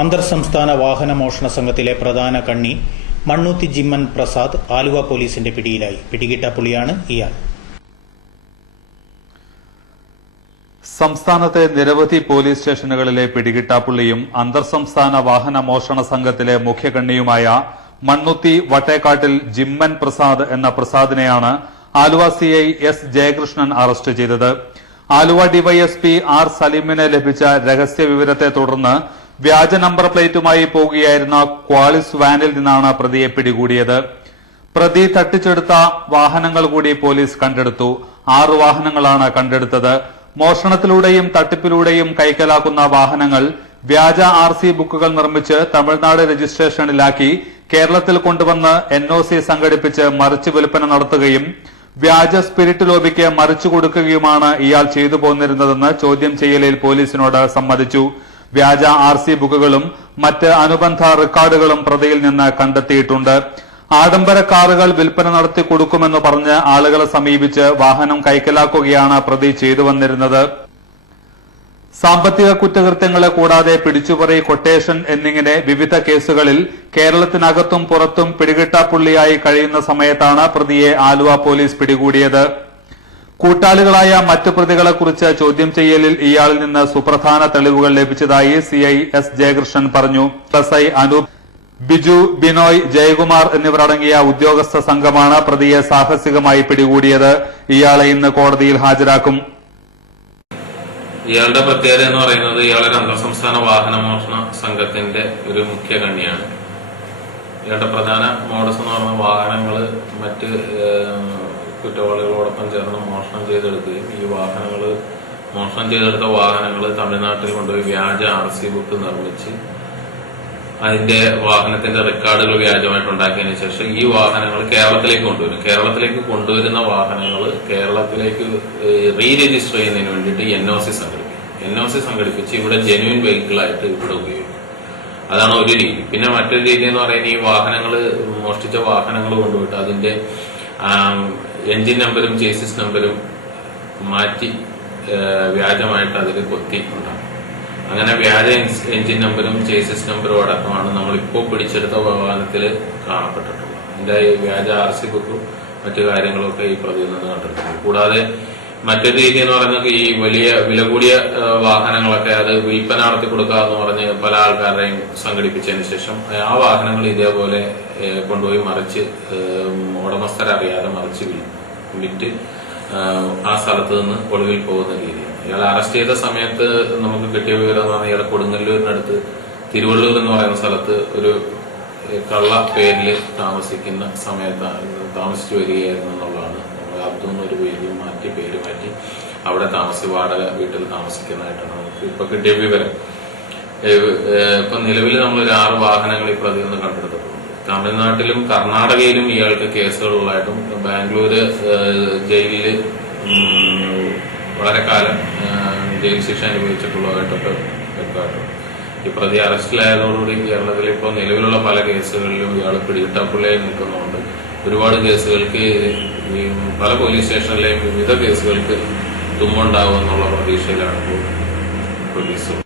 അന്തർ സംസ്ഥാന വാഹന മോഷണ സംഘത്തിലെ പ്രധാന കണ്ണി മണ്ണൂത്തി ജിമ്മൻ പ്രസാദ് ആലുവ പോലീസിന്റെ പിടിയിലായി. പിടികിട്ട പുള്ളിയാണ് ഇയാൾ. സംസ്ഥാനത്തെ നിരവധി പോലീസ് സ്റ്റേഷനുകളിലെ പിടികിട്ടാപ്പുള്ളിയും അന്തർ സംസ്ഥാന വാഹന മോഷണ സംഘത്തിലെ മുഖ്യകണ്ണിയുമായ മണ്ണുത്തി വട്ടേക്കാട്ടിൽ ജിമ്മൻ പ്രസാദ് എന്ന പ്രസാദിനെയാണ് Aluva CI S Jayakrishnan arrest ചെയ്തത്. ആലുവ ഡിവൈഎസ്പി ആർ സലീമിന് ലഭിച്ച രഹസ്യ വിവരത്തെ തുടർന്ന് വ്യാജ നമ്പർ പ്ലേറ്റുമായി പോകുകയായിരുന്ന ക്വാളിസ് വാനിൽ നിന്നാണ് പ്രതിയെ പിടികൂടിയത്. പ്രതി തട്ടിച്ചെടുത്ത വാഹനങ്ങൾ കൂടി പോലീസ് കണ്ടെടുത്തു. 6 വാഹനങ്ങളാണ് കണ്ടെടുത്തത്. മോഷണത്തിലൂടെയും തട്ടിപ്പിലൂടെയും കൈക്കലാക്കുന്ന വാഹനങ്ങൾ വ്യാജ RC ബുക്കുകൾ നിർമ്മിച്ച് തമിഴ്നാട് രജിസ്ട്രേഷനിലാക്കി കേരളത്തിൽ കൊണ്ടുവന്ന് NOC സംഘടിപ്പിച്ച് മറിച്ച് വിൽപ്പന നടത്തുകയും വ്യാജ സ്പിരിറ്റ് ലോബിക്ക് മറിച്ചു കൊടുക്കുകയുമാണ് ഇയാൾ ചെയ്തു പോന്നിരുന്നതെന്ന് ചോദ്യം ചെയ്യലിൽ പോലീസിനോട് സമ്മതിച്ചു. വ്യാജ RC ബുക്കുകളും മറ്റ് അനുബന്ധ റെക്കോർഡുകളും പ്രതിയിൽ നിന്ന് കണ്ടെത്തിയിട്ടുണ്ട്. ആഡംബര കാറുകൾ വിൽപ്പന നടത്തി കൊടുക്കുമെന്ന് പറഞ്ഞ് ആളുകളെ സമീപിച്ച് വാഹനം കൈക്കലാക്കുകയാണ് പ്രതി ചെയ്തു വന്നിരുന്നത്. സാമ്പത്തിക കുറ്റകൃത്യങ്ങളെ കൂടാതെ പിടിച്ചുപറി, കൊട്ടേഷൻ എന്നിങ്ങനെ വിവിധ കേസുകളിൽ കേരളത്തിനകത്തും പുറത്തും പിടികിട്ടാപ്പുള്ളിയായി കഴിയുന്ന സമയത്താണ് പ്രതിയെ ആലുവ പോലീസ് പിടികൂടിയത്. കൂട്ടാളികളായ മറ്റു പ്രതികളെക്കുറിച്ച് ചോദ്യം ചെയ്യലിൽ ഇയാളിൽ നിന്ന് സുപ്രധാന തെളിവുകൾ ലഭിച്ചതായി സിഐ എസ് ജയകൃഷ്ണൻ പറഞ്ഞു. SI അനൂപ്, ബിജു, ബിനോയ്, ജയകുമാർ എന്നിവരടങ്ങിയ ഉദ്യോഗസ്ഥ സംഘമാണ് പ്രതിയെ സാഹസികമായി പിടികൂടിയത്. ഇയാളെ ഇന്ന് കോടതിയിൽ ഹാജരാക്കും. ഇയാളുടെ പ്രത്യേകത എന്ന് പറയുന്നത് ഇയാളൊരു അന്തർ സംസ്ഥാന വാഹന മോഷണ സംഘത്തിന്റെ ഒരു മുഖ്യ കണ്ണിയാണ്. ഇയാളുടെ പ്രധാന മോഡസ് എന്ന് പറഞ്ഞ വാഹനങ്ങൾ മറ്റ് കുറ്റവാളികളോടൊപ്പം ചേർന്ന് മോഷണം ചെയ്തെടുക്കുകയും ഈ വാഹനങ്ങൾ മോഷണം ചെയ്തെടുത്ത വാഹനങ്ങൾ തമിഴ്നാട്ടിൽ കൊണ്ടുപോയി വ്യാജ RC ബുക്ക് നിർമ്മിച്ച് അതിന്റെ വാഹനത്തിന്റെ റെക്കോർഡുകൾ വ്യാജമായിട്ട് ഉണ്ടാക്കിയതിനു ശേഷം ഈ വാഹനങ്ങൾ കേരളത്തിലേക്ക് കൊണ്ടുവരും. കേരളത്തിലേക്ക് കൊണ്ടുവരുന്ന വാഹനങ്ങൾ കേരളത്തിലേക്ക് റീ രജിസ്റ്റർ ചെയ്യുന്നതിന് വേണ്ടിയിട്ട് NOC സംഘടിപ്പിക്കും. NOC സംഘടിപ്പിച്ച് ഇവിടെ ജെന്യൂൻ വെഹിക്കിളായിട്ട് ഇവിടെ ഉപയോഗിക്കും. അതാണ് ഒരു രീതി. പിന്നെ മറ്റൊരു രീതി എന്ന് പറയുന്നത് ഈ വാഹനങ്ങൾ മോഷ്ടിച്ച വാഹനങ്ങൾ കൊണ്ടുപോയിട്ട് അതിന്റെ എൻജിൻ നമ്പരും ചേസിസ് നമ്പരും മാറ്റി വ്യാജമായിട്ട് അതിൽ കൊത്തി ഉണ്ടാകും. അങ്ങനെ വ്യാജ എൻജിൻ നമ്പരും ചേസിസ് നമ്പറും അടക്കമാണ് നമ്മളിപ്പോൾ പിടിച്ചെടുത്ത വാഹനത്തിൽ കാണപ്പെട്ടിട്ടുള്ളത്. ഇതിന്റെ വ്യാജ RC ബുക്കും മറ്റു കാര്യങ്ങളും ഒക്കെ ഈ പ്രതിയിൽ നിന്ന് കണ്ടെടുക്കുന്നു. കൂടാതെ മറ്റൊരു രീതി എന്ന് പറയുന്നത് ഈ വലിയ വില കൂടിയ വാഹനങ്ങളൊക്കെ അത് വിൽപ്പന നടത്തി കൊടുക്കുക എന്ന് പറഞ്ഞ് പല ആൾക്കാരുടെയും സംഘടിപ്പിച്ചതിന് ശേഷം ആ വാഹനങ്ങൾ ഇതേപോലെ കൊണ്ടുപോയി മറിച്ച് ഉടമസ്ഥരറിയാതെ മറിച്ച് വിറ്റ് ആ സ്ഥലത്ത് നിന്ന് ഒളിവിൽ പോകുന്ന രീതിയാണ്. ഇയാളെ അറസ്റ്റ് ചെയ്ത സമയത്ത് നമുക്ക് കിട്ടിയ വിവരം എന്ന് പറഞ്ഞാൽ ഇയാളെ കൊടുങ്ങല്ലൂരിനടുത്ത് തിരുവള്ളൂർ എന്ന് പറയുന്ന സ്ഥലത്ത് ഒരു കള്ള പേരിൽ താമസിക്കുന്ന താമസിച്ചു വരികയായിരുന്നു എന്നുള്ളതാണ്. നമ്മൾ അബ്ദുൽ ഒരു പേര് മാറ്റി അവിടെ വാടക വീട്ടിൽ താമസിക്കുന്നതായിട്ടാണ് നമുക്ക് ഇപ്പൊ കിട്ടിയ വിവരം. ഇപ്പൊ നിലവിൽ നമ്മളൊരു 6 വാഹനങ്ങൾ ഈ പ്രതിയിൽ നിന്ന് കണ്ടെടുത്തിട്ടുണ്ട്. തമിഴ്നാട്ടിലും കർണാടകയിലും ഇയാൾക്ക് കേസുകളുള്ളതായിട്ടും ബാംഗ്ലൂര് ജയിലില് വളരെ കാലം ജയിൽ ശിക്ഷ അനുഭവിച്ചിട്ടുള്ളതായിട്ടൊക്കെ വ്യക്തമായിട്ടുണ്ട്. ഈ പ്രതി അറസ്റ്റിലായതോടുകൂടി കേരളത്തിൽ ഇപ്പോൾ നിലവിലുള്ള പല കേസുകളിലും ഇയാൾ പിടികിട്ടാപ്പുള്ളിയായി നിൽക്കുന്നുണ്ട്. ഒരുപാട് കേസുകൾക്ക് പല പോലീസ് സ്റ്റേഷനിലെയും വിവിധ കേസുകൾക്ക് തുമ്പുണ്ടാവുമെന്നുള്ള പ്രതീക്ഷയിലാണ് പോലീസ്.